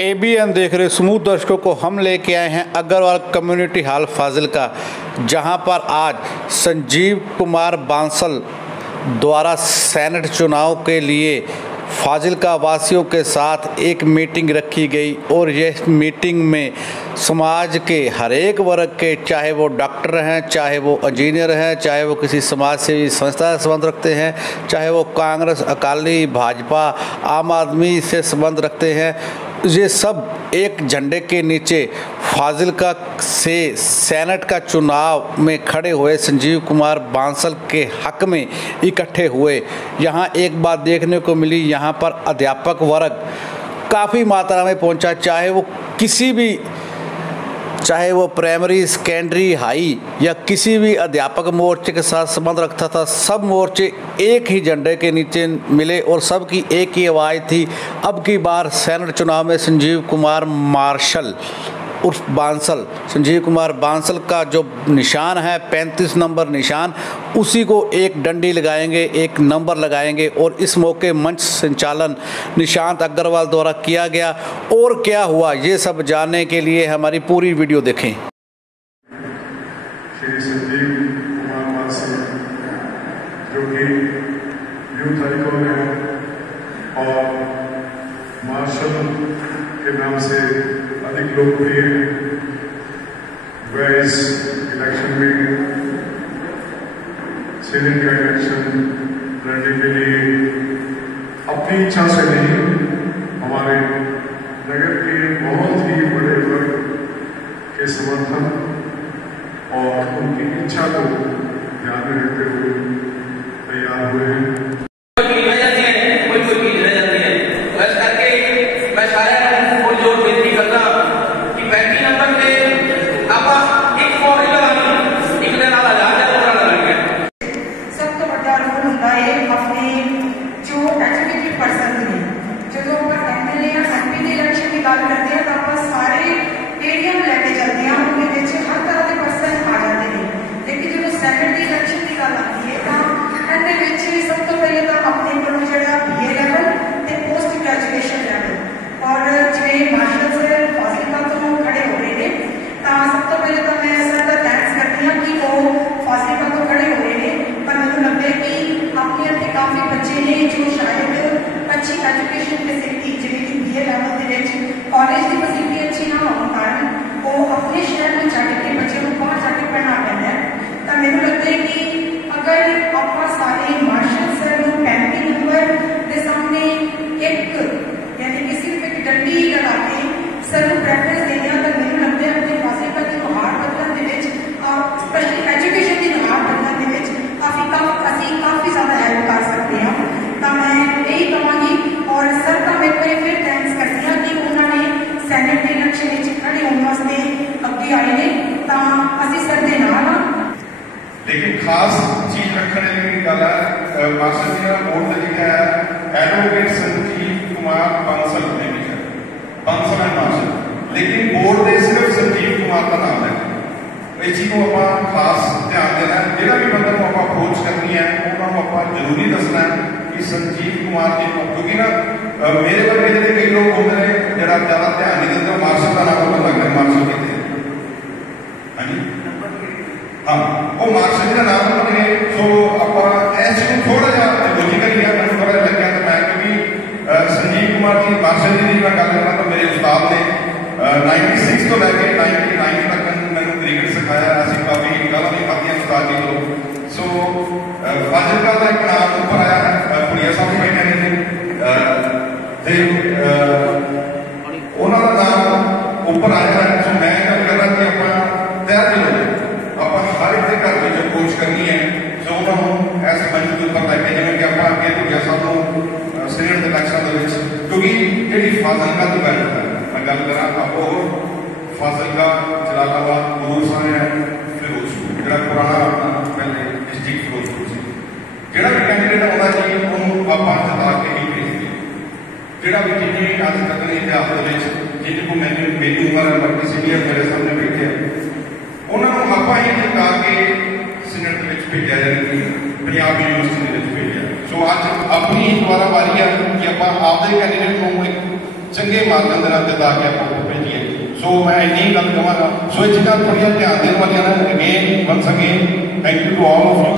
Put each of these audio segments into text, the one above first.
ABN देख रहे समूह दर्शकों को हम लेके आए हैं अग्रवाल कम्युनिटी हॉल फाजिल्का, जहां पर आज संजीव कुमार बांसल द्वारा सेनेट चुनाव के लिए फाजिल्का वासियों के साथ एक मीटिंग रखी गई। और यह मीटिंग में समाज के हर एक वर्ग के, चाहे वो डॉक्टर हैं, चाहे वो इंजीनियर हैं, चाहे वो किसी समाज सेवी संस्था से संबंध रखते हैं, चाहे वो कांग्रेस, अकाली, भाजपा, आम आदमी से संबंध रखते हैं, ये सब एक झंडे के नीचे फाजिल्का से सेनेट का चुनाव में खड़े हुए संजीव कुमार बांसल के हक में इकट्ठे हुए। यहाँ एक बात देखने को मिली, यहाँ पर अध्यापक वर्ग काफ़ी मात्रा में पहुँचा, चाहे वो प्राइमरी, सेकेंडरी, हाई या किसी भी अध्यापक मोर्चे के साथ संबंध रखता था, सब मोर्चे एक ही झंडे के नीचे मिले और सबकी एक ही आवाज़ थी। अब की बार सेनेट चुनाव में संजीव कुमार बांसल का जो निशान है 35 नंबर निशान, उसी को एक डंडी लगाएंगे, एक नंबर लगाएंगे। और इस मौके मंच संचालन निशांत अग्रवाल द्वारा किया गया। और क्या हुआ ये सब जानने के लिए हमारी पूरी वीडियो देखें। श्री संजीव कुमार बांसल जो कि यूथ आइकॉन है और मार्शल के नाम से अधिक लोकप्रिय है, वह इस इलेक्शन में सीनेट का इलेक्शन लड़ने के लिए अपनी इच्छा से नहीं, हमारे नगर के बहुत ही बड़े वर्ग के समर्थन और उनकी इच्छा को ध्यान में रखते हुए तैयार हुए हैं। कॉलेज की फैसिलिटी अच्छी ना होने कारण वो अपने शहर में जाके के बच्चे को वहां जाके पढ़ना पैदा है। तो मेरे लगता है कि अगर आप सारे मार्शल सर 35 नंबर के सामने एक यानी कि सिर्फ एक डंडी लगा के सर को प्रेफरेंस दे दिया, तो मेरे लगता है अपने फाजिल्का की हार बदलने के लिए स्पेशली एजुकेशन की हार बदलने के लिए काफी ज्यादा हेल्प कर सकते हैं। तो मैं यही कहूँगी और सर का मैं फिर थैंक्स करती हूँ कि उन्होंने सेनेट के इलेक्शन में खड़े होने वास्ते अगे आए ने, तो असीं सर दे नाल हां। लेकिन खास चीज रखने की गल है, मास्टर जी का बोर्ड से लिखा है एडवोकेट संजीव कुमार बांसल ने लिखा बांसल एंड मार्शल, लेकिन बोर्ड ने सिर्फ संजीव कुमार का नाम है। इस चीज को आप खास ध्यान देना है, जो भी बंदा को आप अप्रोच करनी है उन्होंने आप जरूरी दसना है कि संजीव कुमार जी को, क्योंकि ना मेरे वर्गे जो कई लोग होते हैं जरा ज्यादा ध्यान नहीं देते, मार्शल का नाम पता लगता है, मार्शल कितने हाँ जी हाँ वो मार्शल का नाम होते हैं। सो आप ऐसे को थोड़ा जा लॉजिकल लिया, मैं थोड़ा लग गया तो मैं, क्योंकि संजीव कुमार जी मार्शल जी की मैं गल करना तो मेरे उस्ताद ने 96 तो लैके 99 तक मैंने क्रिकेट सिखाया, असं काफी गल्लां भी खादियां उस्ताद जी को। सो फाजिल्का का एक नाम ऊपर आया है, पुड़िया साहब बैठे ने उन्होंने नाम ऊपर आया है। सो मैं क्या कर रहा कि आप तैयार हो, आप हर एक घर में कोशिश करनी है सो उन्होंने ऐसे मंच के ऊपर लैके जिवें कि आप अगे पुड़िया साहब को सीनेट इलेक्शन, क्योंकि जी फाजिल्का की गल मैं गल करा आपको फाजिल्का, जलालाबाद, गुरु साहिब, फिरोजपुर जो पुराना अपना पहले डिस्ट्रिक्ट फिरोजपुर से जो भी कैंडीडेट आता जी उन्होंने आप जिता के ही भेजते, जो भी जिन्हें अज तक इतिहास जिनको मैंने मेरी उम्र वर्ग सीनियर मेरे सामने बैठे उन्होंने आप ही जिता के सीनेट में भेजा जाए, पंजाब यूनिवर्सिटी भेजा। सो अज अपनी एक बार वारी है कि आप आपके कैंडीडेट को एक ਚੰਗੇ ਮਾਧਿਅਮ ਦੇ ਨਾਲ ਦਿਖਾ ਕੇ ਆਪਾਂ ਨੂੰ ਭੇਜੀਏ। ਸੋ ਮੈਂ ਇੰਨੀ ਗੱਲ ਕਹਾਂਗਾ। ਸੋ ਇਹ ਚੀਜ਼ਾਂ ਥੋੜ੍ਹੀਆਂ ਧਿਆਨ ਦੇਣ ਵਾਲੀਆਂ ਨੇ। Again once again thank you to all of you.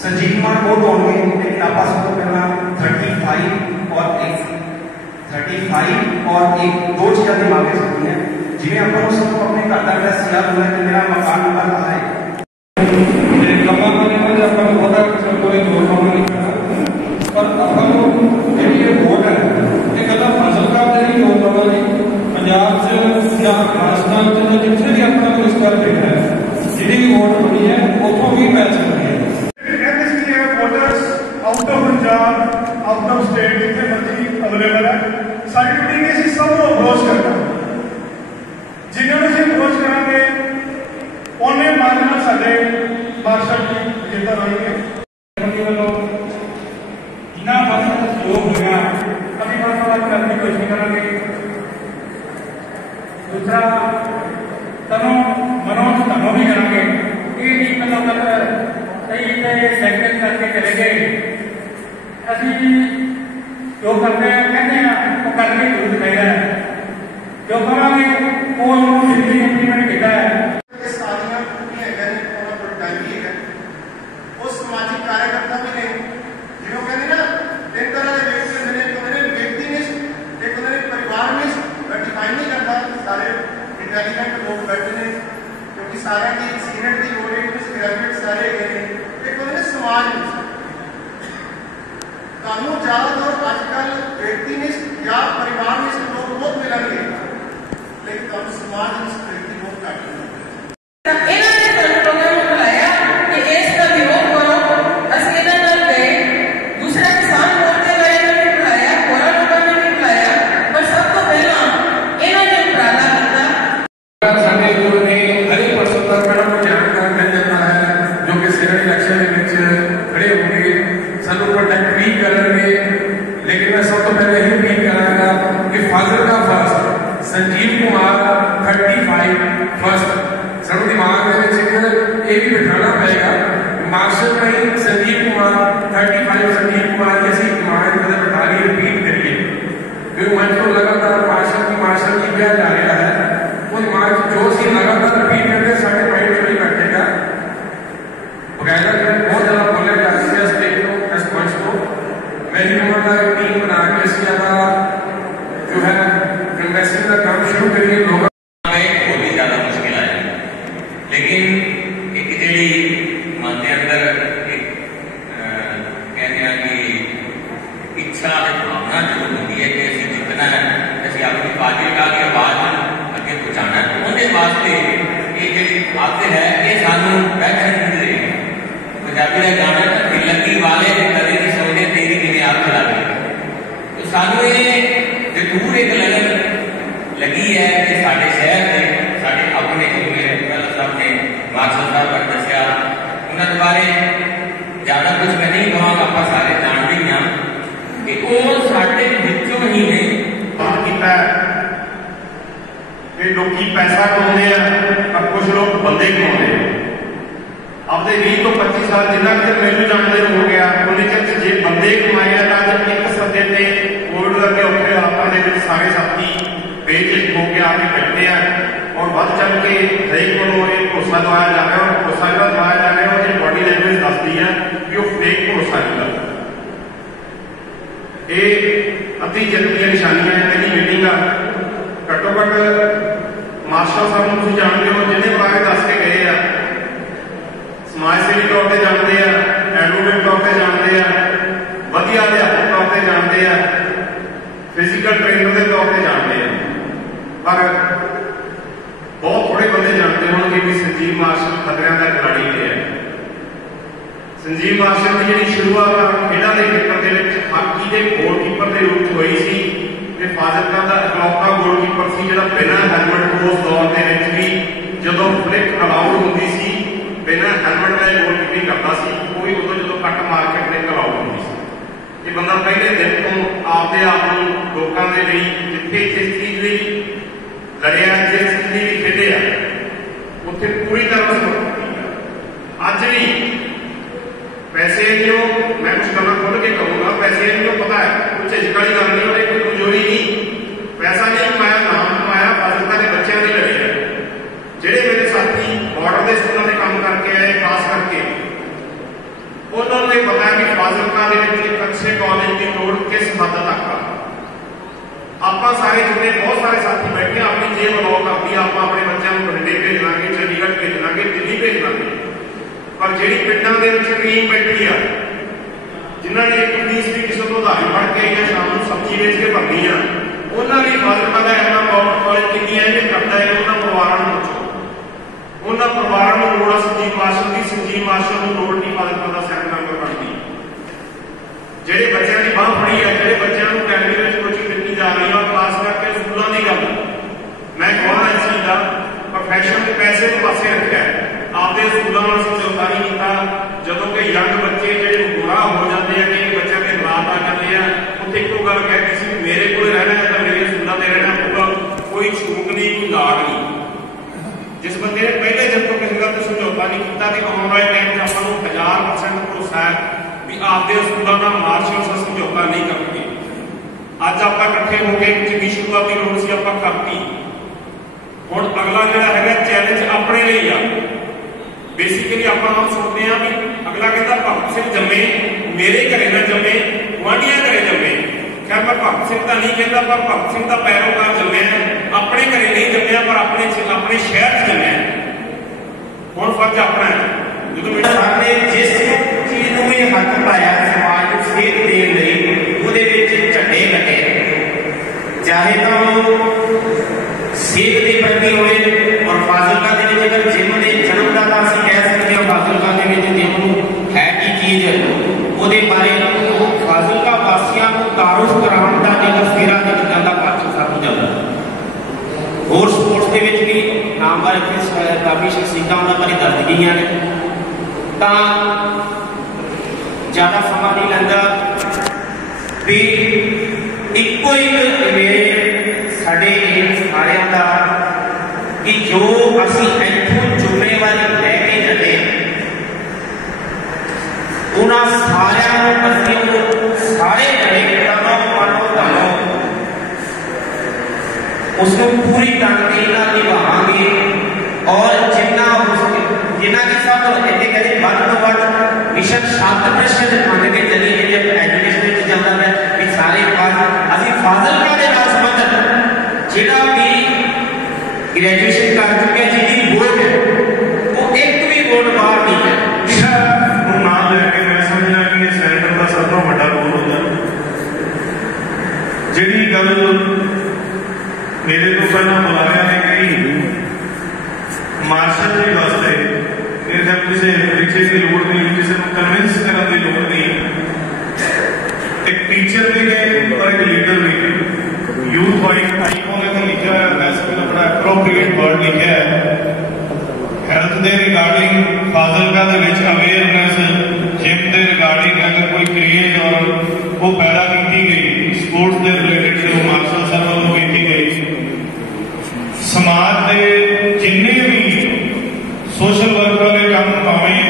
Sanjeev Kumar बहुत होंगे, लेकिन आप सबको करना 35 और एक दो चीजें दिमाग में सकती हैं जिन्हें अपन सबको अपने खाता का सिया बोला कि मेरा मकान नंबर कहाँ है। लंबा करने में अपन होता है कोई जोर काम नहीं करना, पर अपन ये वोट है ये कदा फसल का नहीं वोट वाली पंजाब से या राजस्थान से जितने भी अपना पुरस्कार दे रहा है जितनी वोट बनी है उतों भी पैसे बने हैं। Out of Punjab out of state जितने मर्जी अवेलेबल है सारी ड्यूटी में इसी सब अप्रोच करना जिन्होंने से अप्रोच करांगे उन्हें मानना साडे मार्शल की जेता रहेंगे जिन्ना बात सहयोग हो गया अभी बात करने की कोशिश करेंगे। दूसरा तनो मनोज तनो भी करेंगे ये टीम मतलब कई सेक्टर करके चले गए अभी जो करते हैं कहते हैं वो करके जरूर दिखाई है जो करेंगे वो जिंदगी इंप्लीमेंट किया है। समाजिक कार्यकर्ता भी नहीं जिन्हों कहते ना तीन तरह के व्यक्तिनिष्ठ एक परिवारनिष्ठ डिफाइन नहीं करता सारे इंटेलिजेंट लोग बैठे ने क्योंकि सारे की सीनियर की हो रही ग्रेजुएट सारे गए एक होते समाज कानून ज्यादातर आजकल व्यक्तिनिष्ठ या परिवारनिष्ठ लोग बहुत मिलेंगे लेकिन कम समाजनिष्ठ व्यक्ति बहुत घट संजीव कुमार 35 फर्स्ट सानू दिमाग ये भी बिठाना पड़ेगा मार्शल नहीं संजीव कुमार 35 संजीव कुमार जैसी दिमाग बिठा लिए रिपीट करिए क्योंकि मन को लगातार मार्शल की क्या जा रहा है वो दिमाग जो सी लगातार रिपीट करके साढ़े माइंड में नहीं बैठेगा बकायदा बहुत ज्यादा बोलेगा स्टेज को मंच को मैं ही कहूँगा टीम बना के इसके ज्यादा जो है मैसेज का काम शुरू करिए लोग बहुत ही ज्यादा मुश्किल है लेकिन एक जी मन के अंदर एक कहते हैं कि इच्छा भावना जो होती है कि असं जितना है असं अपनी पार्टी का आवाज अगे पहुँचाना है उन्हें वास्ते ये जी आते है ये सानू बैठन नहीं दे पंजाबी का गाना लगी वाले कदे नहीं सोने तेरी किमें आग लग तो सानू जरूर एक लगन लगी है कि साढ़े शहर के साढ़े अपने साहब ने मार्शल साहब पर दसिया उन्होंने बारे ज़्यादा कुछ मैं नहीं कहांगा, आप सारे जानते ही हैं कि वो साढ़े विचों ही ने कि लोग पैसा कमाते हैं पर कुछ लोग बंदे कमाते हैं। अपने 20 तो 25 साल जिन्ना चर मैनू जानते हो गया उन्हें चर जे बंदे कमाए तो एक सदे से कोविड करके औखे हालातों के सारे साथी बेच होकर आके बैठे हैं और बढ़ चढ़ के हरेक को एक भरोसा दवाया जा रहा है और भरोसा जो दवाया जा रहा है और बॉडी लैंग्वेज दसती है कि वो फेक भरोसा नहीं करता। ये अति जरूरी निशानियां है पहली मीटिंग घट्टो घट्ट मार्शल साहब तुम जानते हो जिन्हें बारे दस के गए हैं, समाज सेवी तौर पर जानते हैं, एडवोकेट तौर पर जानते हैं, वधिया अध्यापक तौर पर जानते हैं, फिजिकल ट्रेनर के तौर पर जानते हैं, पर बहुत थोड़े बंदे जानते होंगे कि संजीव मार्शल खतरिया का खिलाड़ी है। संजीव मार्शल की जी शुरुआत खेलों के खेत्र के हाकी के गोलकीपर के रूप में हुई सी। फाजिलका का इकलौता गोलकीपर से जो बिना हेलमेट को उस दौर के भी जो फ्लिक अलाउड होती सी बिना हेलमेट का गोलकीपिंग करता सी, कोई उदों जो कट मार के फ्लिक अलाउड होती सी। ये बंदा पहले दिन तो आपके आप लोगों के लिए जिथे जिस चीज लिए लड़िया जिस चीज लिए खेलिया उत्थे पूरी तरह समर्पित। अज भी पैसे जो मैं कुछ करना खोल के कहूँगा, पैसे जो पता है कुछ झिझक वाली गल नहीं, और कोई कमजोरी नहीं, पैसा नहीं कमाया, नाम कमाया, फाजिलका के बच्चों ने लड़े। जेडे मेरे साथी बॉर्डर के स्कूलों में काम करके आए खास करके उन्होंने पता है कि फाजिलका के अच्छे कॉलेज की लोड़ किस हद तक आ। आप सारे जितने बहुत सारे साथी बैठे अपनी जेब लॉक करती आप अपने बच्चों को बठिंडे भेज लाँगे, चंडीगढ़ भेज लाँगे, दिल्ली भेज लाँगे, पर जी पिंडों के टीम बैठी है जिन्होंने एक फीस भी किसी को उधारी फड़ के या शाम को सब्जी बेच के भरनी है, उन्होंने भी फाजिलका का इतना गवर्नमेंट कॉलेज की करता है उन्होंने परिवारों को पूछो, उन्होंने परिवारों को लोड़ संजीव मार्शल की, संजीव मार्शल को लोड़ नहीं फाजिलका का सैन नंबर बनती। जेडे बच्चों की बांह फड़ी है, जो बच्चों को कैमरे में कोचिंग दी जा रही है, और खास करके स्कूलों की गल मैं कहना इस चीज का प्रोफैशन के पैसे तो पासे रखा है, आपके स्कूलों में समझौता नहीं किया। जो कि यंग बच्चे जो गुमराह हो जाते हैं कि बच्चों के हालात आ जाते हैं, उत्थे एको गल कहती सी मेरे को रहना है तो मेरे स्कूलों में रहना होगा, कोई छूट नहीं, कोई लाग नहीं। जिस बंदे ने पहले दिन तो किसी गल तो समझौता नहीं किया तो आने वाले टाइम में आपको 1000% भरोसा है भी आपके स्कूलों का मार्शल से समझौता नहीं करेंगे। अज आप इकट्ठे हो गए, चंगी शुरुआती लोड़ से आप करती, हुण अगला जिहड़ा है चैलेंज अपने लिए आ। बेसिकली आप सुनते हैं भी अगला कहता भगत सिंह जमे मेरे घरे ना जमे, गुआढ़िया घरे जमे। खैर मैं भगत सिंह का नहीं कहता, पर भगत सिंह का पैरोकार जमे अपने घरे नहीं जमया, पर अपने शहर च जमया। हुण फर्ज अपना है जो सामने जिस चीज में भी हक पाया समाज को सेध देने झंडे कटे, चाहे तो सेध के प्रति हो और फाजिलका अगर जिम के जन्मदाता असीं कह सकते हैं फाजिलका जिम है की चीज वो बारे फाजिलका वासियों को तारुफ कराने का जेकर फेरा एक जाता पार्टी सानू जाता। होर स्पोर्ट्स के भी नामवर इतने काफ़ी शख्सियतां उन्होंने बारे दस गई ने, तो ज़्यादा समा नहीं लगता भी एको एक मेरे साढ़े सारे का कि जो असी इतों जिम्मेवारी लैके चले उन्होंने सारे उसको पूरी तनकीद निभावांगे और जिन्ना हो सके जिन्ना की सब इतने कहे वध तो वध मिशन 7% मान के चलिए जब एजुकेशन जाता है कि सारे पास अभी फाजिलका के नाल संबंध जिहड़ा भी ग्रेजुएशन कर चुके हैं जिनकी वोट है वो एक भी वोट बाहर नहीं है। नाम लैके मैं समझना कि सैनेटर का सब तो बड़ा रोल होता जी गल मेरे तो पहला बुलाया ने कही मार्शल के वास्ते मेरे ख्याल किसी परीक्षे की लोड़ नहीं, किसी को कन्विंस करने की लोड़ नहीं। एक टीचर भी है और एक लीडर भी है, यूथ आईकॉन में लिखा है, मैं समझदा बड़ा एप्रोप्रिएट वर्ड लिखा है। हेल्थ के रिगार्डिंग फाजिलका दे विच अवेयरनेस जिम के रिगार्डिंग अगर कोई क्रेज और वो पैदा की गई, स्पोर्ट्स के रिलेटेड जो मार्शल सर वालों की गई, समाज के जिन्ने भी सोशल वर्क वाले काम भावें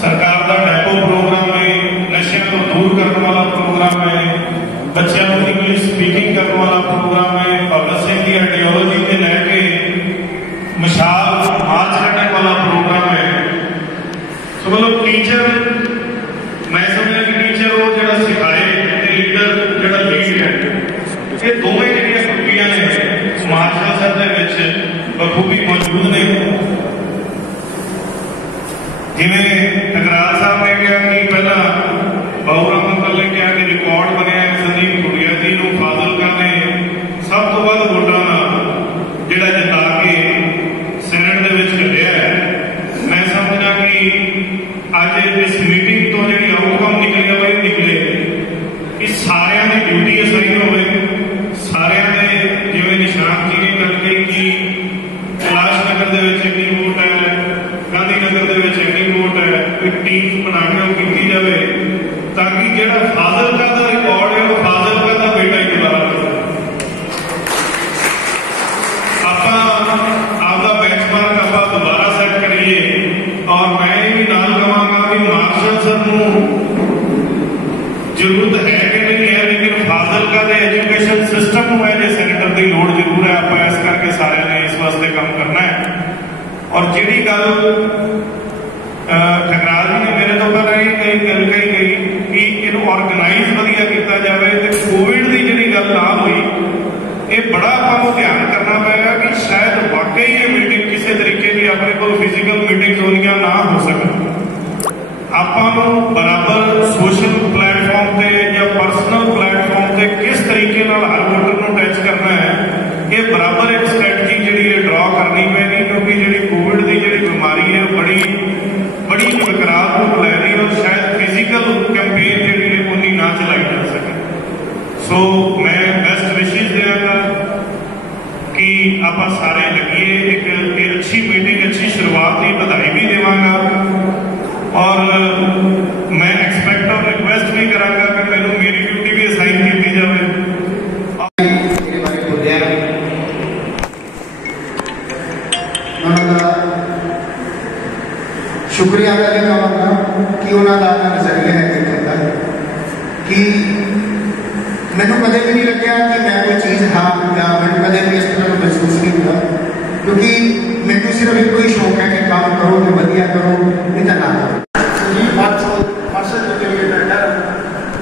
सरकार का डेपो प्रोग्राम है, नशे को दूर करने वाला प्रोग्राम है, बच्चों को इंग्लिश स्पीकिंग करने वाला प्रोग्राम है, भगत सिंह की आइडियोलॉजी के लैके मशाल मार्च करने वाला प्रोग्राम है। तो मतलब टीचर, मैं समझा कि टीचर वो जो सिखाए, लीडर जो लीड है, ये दोवें जो खूबियां ने मार्शल सर के बखूबी मौजूद ने। जिमें टकराल साहब ने कहा कि पहला बाबूराम अंकल ने कहा कि रिकॉर्ड बनया संदीप गुड़िया जी को फाजिलका ने सब तो वध वोटां जिहड़ा जिता के सैनेट दे विच कढिया है। मैं समझदा कि अज इस मीटिंग तो जिहड़ी आउटकम निकलिया वो निकले कि सारियां दी ड्यूटी असाइन होवे, सारियां दे जिवें निशान जी ने गल कही कि कैलाश नगर दे विच इन्नी वोट है, गांधीनगर दे विच इन्नी वोट है, एक टीम बना के की जाए ताकि जिहड़ा फाजिलका दा रिकॉर्ड है वो फाजिलका दा बेटा ही दोबारा करे। आपका बेंचमार्क आप दोबारा सेट करिए। और मैं भी नाल कहांगा कि मार्शल सर को जरूरत है कि नहीं है, लेकिन फाजिलका के एजुकेशन सिस्टम में जो सैनेटर की लोड़ जरूर है, आप इस करके सारे ने इस वास्ते काम करना है। और जी गल ठकराल जी ने मेरे तो पहले ही गल कही गई कि इनू ऑर्गेनाइज वधिया किया जाए, तो कोविड की जी गल ना हुई, ये बड़ा आपको ध्यान करना पेगा कि शायद वाकई ये मीटिंग किसी तरीके की अपने को फिजिकल मीटिंग होनिया ना हो सके। आपको बराबर सोशल प्लेटफॉर्म से या परसनल प्लेटफॉर्म से किस तरीके हर वोटर को टच करना है, ये बराबर एक स्ट्रैटजी जी ड्रॉ करनी पेगी, क्योंकि जी कोविड की जी बीमारी है बड़ी बड़ी विकराल रूप लै रही है और शायद फिजिकल कैंपेन जी उन्नी ना चलाई जा सके। सो मैं बेस्ट विशेज देंगा कि आप सारे लगिए, एक अच्छी मीटिंग, अच्छी शुरुआत की बधाई भी देवांगा और मैं एक्सपेक्ट और रिक्वेस्ट भी करांगा कि मैनू मेरी ड्यूटी भी असाइन की जाए। शुक्रिया अदा करूँगा कि उन्होंने नजरिया है देखने का कि मैंने कदे भी नहीं लग्या कि मैं कोई चीज़ हाँ या मैं कदे भी इस तरह महसूस नहीं हुआ, क्योंकि मैंने सिर्फ एक ही शौक है कि काम करो कि वधिया करो, नहीं तो ना करो। संजीव मार्शल के लिए डायरेक्टर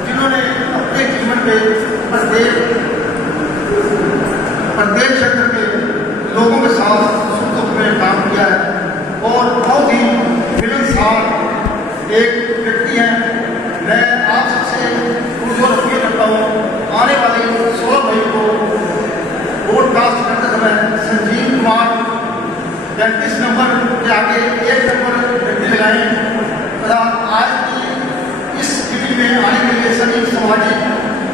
जिन्होंने अपने जीवन में प्रत्येक क्षेत्र के लोगों के साथ सुख दुख में काम किया है और बहुत ही मिलनसार एक व्यक्ति है। मैं आप सबसे पुरजोर अपील करता हूँ, आने वाली 16 मई को वोट कास्ट करते समय संजीव कुमार 35 नंबर के आगे 1 नंबर व्यक्ति लगाएं तथा आज की इस मीटिंग में आने के लिए सभी सामाजिक,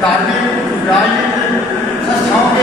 धार्मिक, राजनीतिक संस्थाओं के